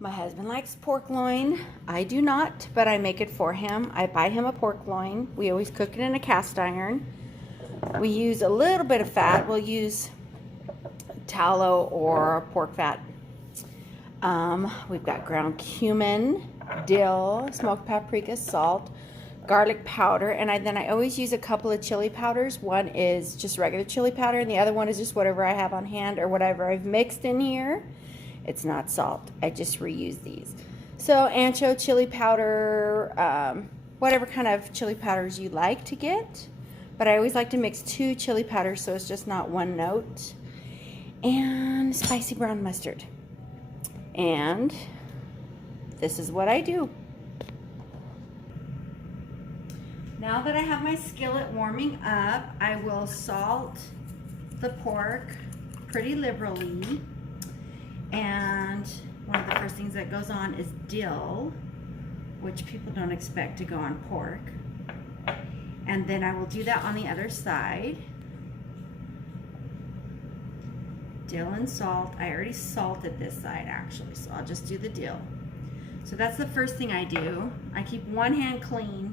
My husband likes pork loin. I do not, but I make it for him. I buy him a pork loin. We always cook it in a cast iron. We use a little bit of fat. We'll use tallow or pork fat. We've got ground cumin, dill, smoked paprika, salt, garlic powder, and then I always use a couple of chili powders. One is just regular chili powder, and the other one is just whatever I have on hand or whatever I've mixed in here. It's not salt. I just reuse these. So ancho chili powder, whatever kind of chili powders you like to get, but I always like to mix 2 chili powders so it's just not one note, and spicy brown mustard. And this is what I do. Now that I have my skillet warming up, I will salt the pork pretty liberally. And one of the first things that goes on is dill, which people don't expect to go on pork. And then I will do that on the other side. Dill and salt. I already salted this side actually, so I'll just do the dill. So that's the first thing I do. I keep one hand clean,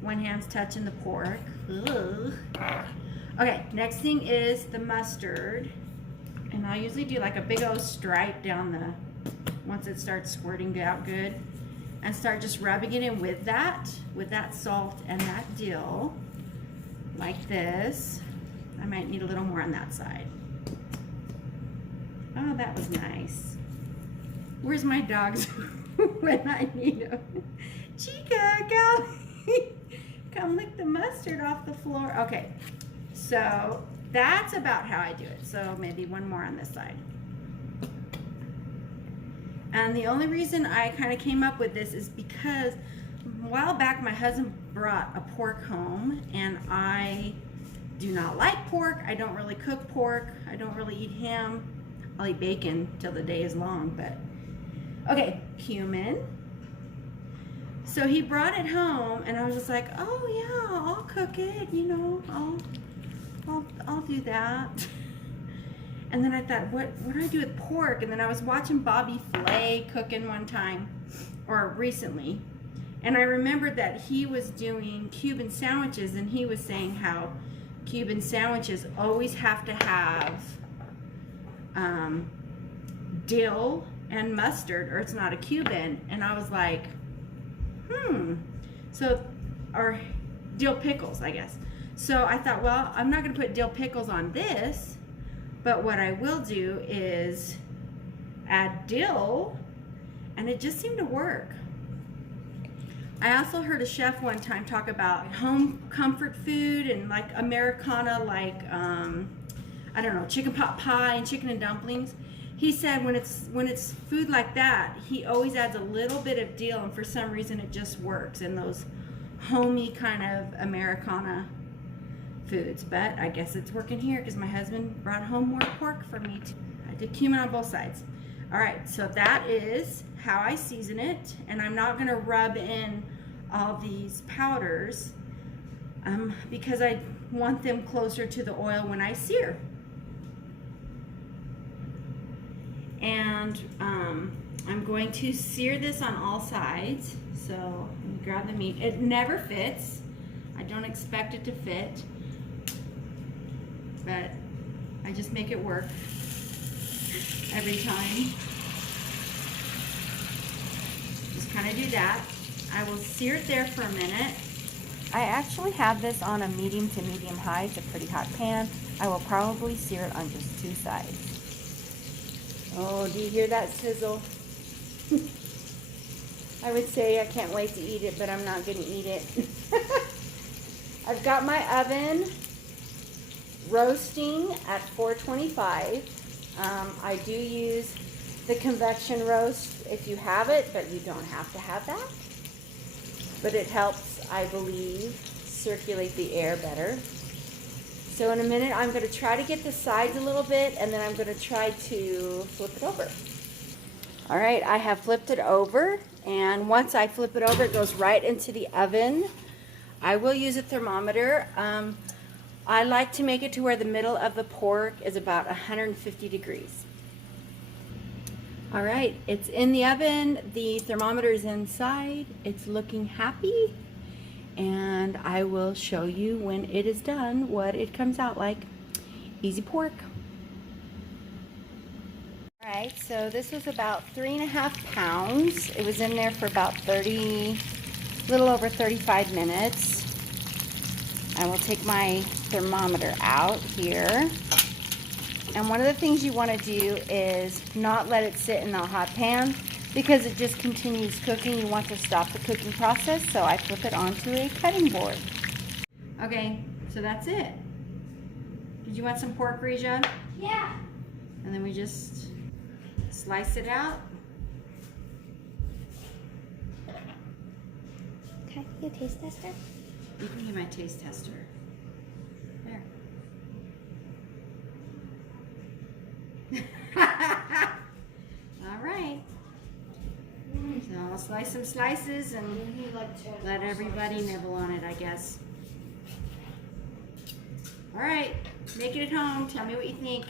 one hand's touching the pork. Ugh. Okay, next thing is the mustard. And I'll usually do like a big old stripe down once it starts squirting out good, and start just rubbing it in with that salt and that dill, like this. I might need a little more on that side. Oh, that was nice. Where's my dogs when I need them? Chica, come lick the mustard off the floor. Okay, so that's about how I do it. So maybe one more on this side. And the only reason I kind of came up with this is because a while back my husband brought a pork home, and I do not like pork. I don't really cook pork. I don't really eat ham. I'll eat bacon till the day is long, but okay, cumin. So he brought it home, and I was just like, oh yeah, I'll cook it, you know, I'll do that. And then I thought, what do I do with pork? And then I was watching Bobby Flay cooking one time, or recently, and I remembered that he was doing Cuban sandwiches, and he was saying how Cuban sandwiches always have to have dill and mustard, or it's not a Cuban. And I was like, so, or dill pickles, I guess. So I thought, well, I'm not going to put dill pickles on this, but what I will do is add dill, and it just seemed to work. I also heard a chef one time talk about home comfort food and like Americana, like I don't know, chicken pot pie and chicken and dumplings. He said when it's food like that, he always adds a little bit of dill, and for some reason it just works in those homey kind of Americana foods. But I guess it's working here because my husband brought home more pork for me too. I did cumin on both sides. All right, so that is how I season it, and I'm not gonna rub in all these powders because I want them closer to the oil when I sear. And I'm going to sear this on all sides. So let me grab the meat. It never fits. I don't expect it to fit, but I just make it work every time. Just kind of do that. I will sear it there for a minute. I actually have this on a medium to medium high. It's a pretty hot pan. I will probably sear it on just 2 sides. Oh, do you hear that sizzle? I would say I can't wait to eat it, but I'm not going to eat it. I've got my oven roasting at 425. I do use the convection roast if you have it, but you don't have to have that. But it helps, I believe, circulate the air better. So in a minute, I'm going to try to get the sides a little bit, and then I'm going to try to flip it over. All right, I have flipped it over, and once I flip it over, it goes right into the oven. I will use a thermometer. I like to make it to where the middle of the pork is about 150 degrees. All right, it's in the oven. The thermometer is inside. It's looking happy. And I will show you when it is done what it comes out like. Easy pork. All right, so this was about 3.5 pounds. It was in there for about a little over 35 minutes. I will take my thermometer out here. And one of the things you want to do is not let it sit in the hot pan because it just continues cooking. You want to stop the cooking process, so I flip it onto a cutting board. Okay, so that's it. Did you want some pork, Regia? Yeah. And then we just slice it out. Can I get a taste tester? You can get my taste tester. There. All right. So I'll slice some slices and let everybody nibble on it, I guess. All right, make it at home. Tell me what you think.